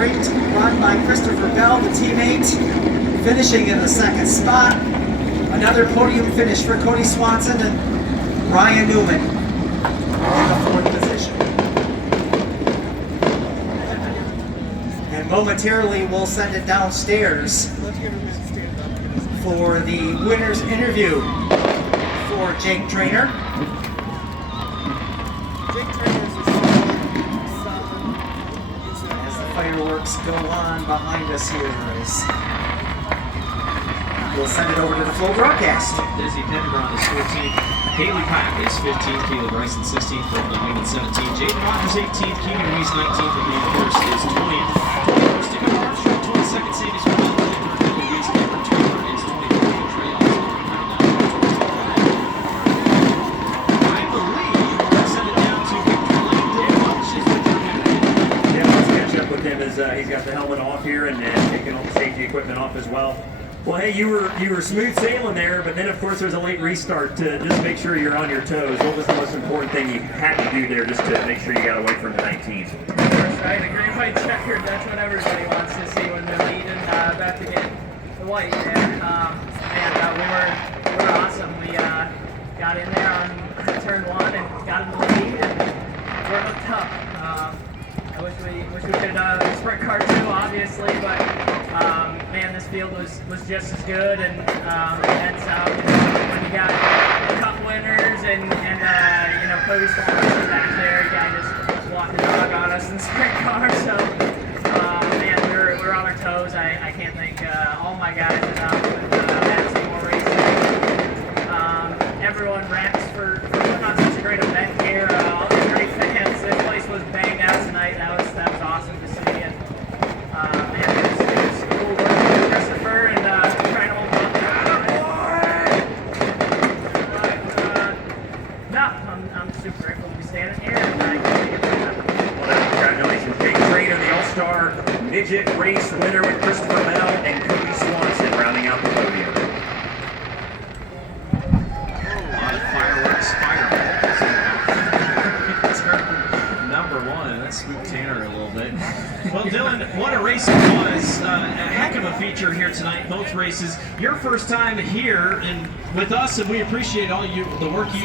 great run by Christopher Bell, the teammate, finishing in the second spot. Another podium finish for Cody Swanson and Ryan Newman in the fourth position. And momentarily we'll send it downstairs for the winner's interview for Jake Trainer. As the fireworks go on behind us here, we'll send it over to the full broadcast. Desi Pendergrass is 14th. Haley Pack is 15th. Caleb Bryson 16th. Colton Newman 17th. Jaden Walker's 18th. Keegan Reese 19th. And Ian Pierce is 20th. 21st Sticker Armstrong, 22nd Sadie Swell. Billy Reese, Cameron Turner is 23rd. Trey Austin. I believe we'll send it down to Victor Langdon. Yeah, let's catch up with him as he's got the helmet off here and taking all the safety equipment off as well. Well, hey, you were smooth sailing there, but then of course there's a late restart to just make sure you're on your toes. What was the most important thing you had to do there just to make sure you got away from the 19th? Right, the green white checkered, that's what everybody wants to see when they're leading, about to get the white there. We were awesome. We got in there on turn one and got in the lead, and we're hooked up. I wish we could sprint car too, obviously, but man, this field was just as good, and that's when you got the cup winners and Cody Swanson back there, the guy just walked the dog on us in the sprint car. So man, we're on our toes. I can't thank all my guys enough with that team more racing. Everyone reps for putting on such a great event here. All the great fans. This place was banged out tonight. That was awesome to see. And man, it was cool working with Christopher and trying to hold on. I'm super grateful to be standing here, and I can't get it up. Well, congratulations, Jake Trainer, the All-Star Midget Race winner with Christopher Bell and Cody Swanson rounding out the podium. A lot of fireworks, fireballs. Number one, that spooked Tanner a little bit. Well, Dylan, what a race it was. A heck of a feature here tonight, both races. Your first time here and with us, and we appreciate all the work you